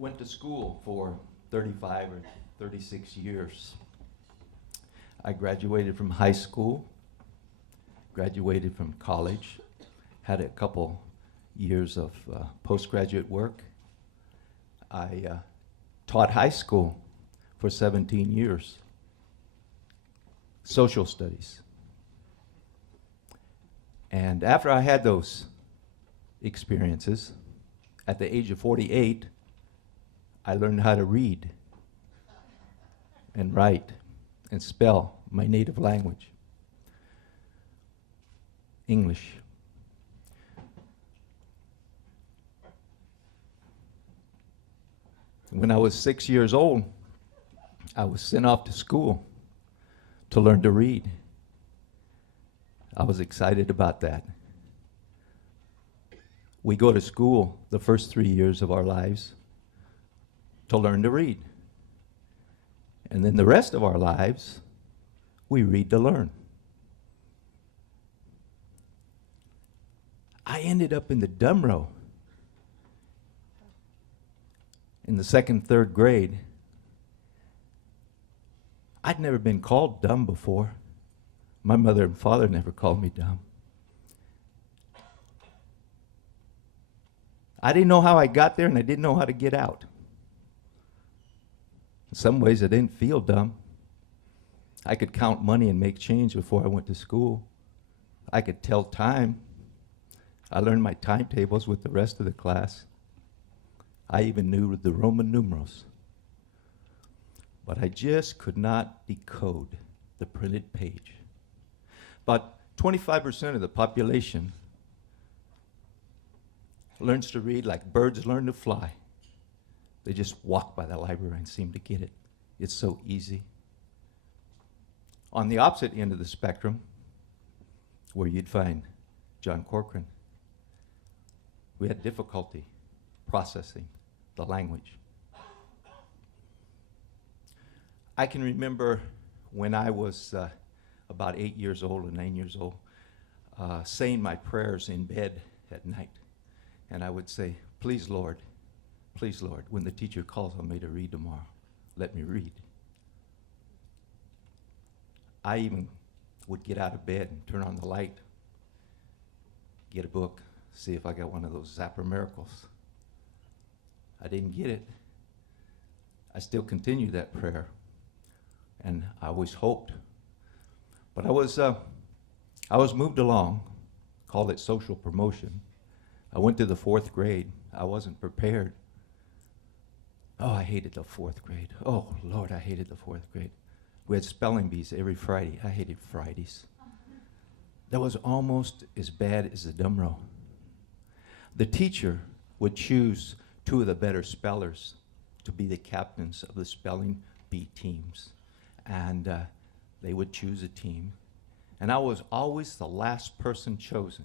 went to school for 35 or 36 years. I graduated from high school, graduated from college, had a couple years of postgraduate work. I taught high school for 17 years, social studies. And after I had those experiences, at the age of 48, I learned how to read and write and spell my native language, English. When I was 6 years old, I was sent off to school to learn to read. I was excited about that. We go to school the first 3 years of our lives to learn to read. And then the rest of our lives, we read to learn. I ended up in the dumb row in the second, third grade. I'd never been called dumb before. My mother and father never called me dumb. I didn't know how I got there, and I didn't know how to get out. In some ways, I didn't feel dumb. I could count money and make change before I went to school. I could tell time. I learned my timetables with the rest of the class. I even knew the Roman numerals. But I just could not decode the printed page. But 25% of the population learns to read like birds learn to fly. They just walk by the library and seem to get it. It's so easy. On the opposite end of the spectrum, where you'd find John Corcoran, we had difficulty processing the language. I can remember when I was about 8 years old or 9 years old, saying my prayers in bed at night. And I would say, please, Lord, when the teacher calls on me to read tomorrow, let me read. I even would get out of bed and turn on the light, get a book, see if I got one of those Zapper miracles. I didn't get it. I still continued that prayer, and I always hoped. But I was moved along, called it social promotion. I went to the 4th grade. I wasn't prepared. Oh, I hated the 4th grade. Oh, Lord, I hated the 4th grade. We had spelling bees every Friday. I hated Fridays. That was almost as bad as the dumb row. The teacher would choose 2 of the better spellers to be the captains of the spelling bee teams. And they would choose a team. And I was always the last person chosen.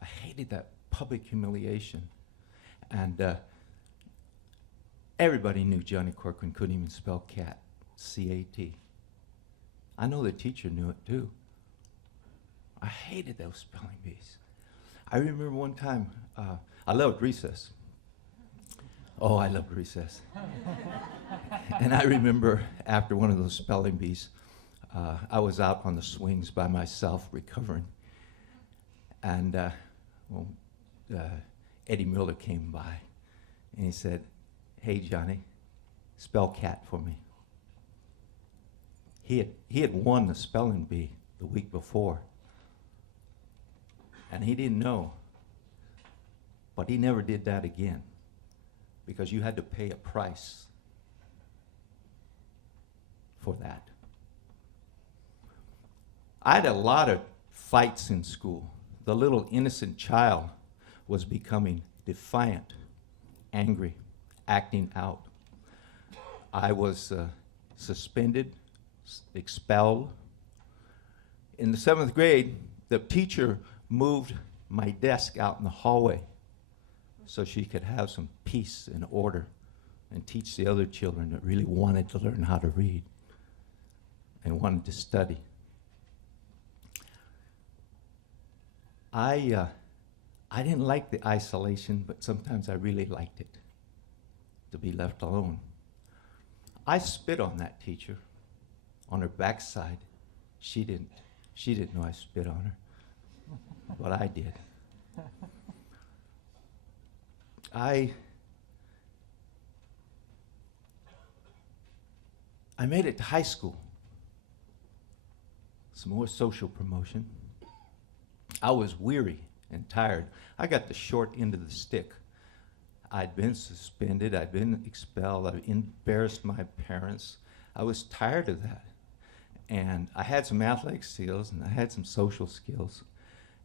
I hated that public humiliation. And everybody knew Johnny Corcoran couldn't even spell cat, C-A-T. I know the teacher knew it too. I hated those spelling bees. I remember one time, I loved recess. Oh, I loved recess. And I remember after one of those spelling bees, I was out on the swings by myself recovering. And Eddie Miller came by and he said, hey, Johnny, spell cat for me. He had won the spelling bee the week before. And he didn't know. But he never did that again, because you had to pay a price for that. I had a lot of fights in school. The little innocent child was becoming defiant, angry, acting out. I was suspended, expelled. In the 7th grade, the teacher moved my desk out in the hallway so she could have some peace and order and teach the other children that really wanted to learn how to read and wanted to study. I didn't like the isolation, but sometimes I really liked it. to be left alone. I spit on that teacher, on her backside. She didn't know I spit on her, but I did. I made it to high school. Some more social promotion. I was weary and tired. I got the short end of the stick. I'd been suspended, I'd been expelled, I'd embarrassed my parents. I was tired of that. And I had some athletic skills and I had some social skills.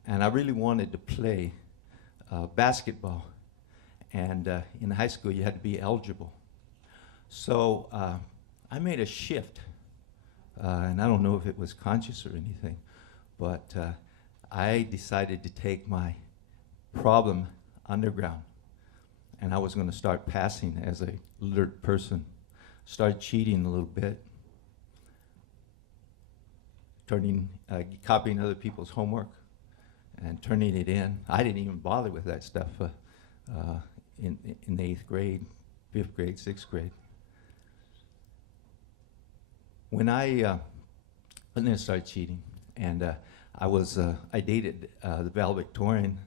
And I really wanted to play basketball. And in high school, you had to be eligible. So I made a shift. And I don't know if it was conscious or anything, but I decided to take my problem underground. And I was going to start passing as a literate person. Started cheating a little bit, copying other people's homework and turning it in. I didn't even bother with that stuff in 8th grade, 5th grade, 6th grade. When I started cheating, and I dated the valedictorian.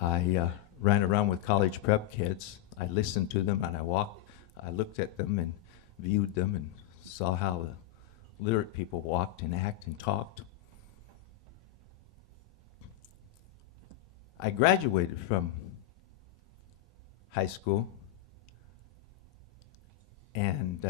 I ran around with college prep kids. I listened to them and I looked at them and viewed them and saw how the literate people walked and acted and talked. I graduated from high school, and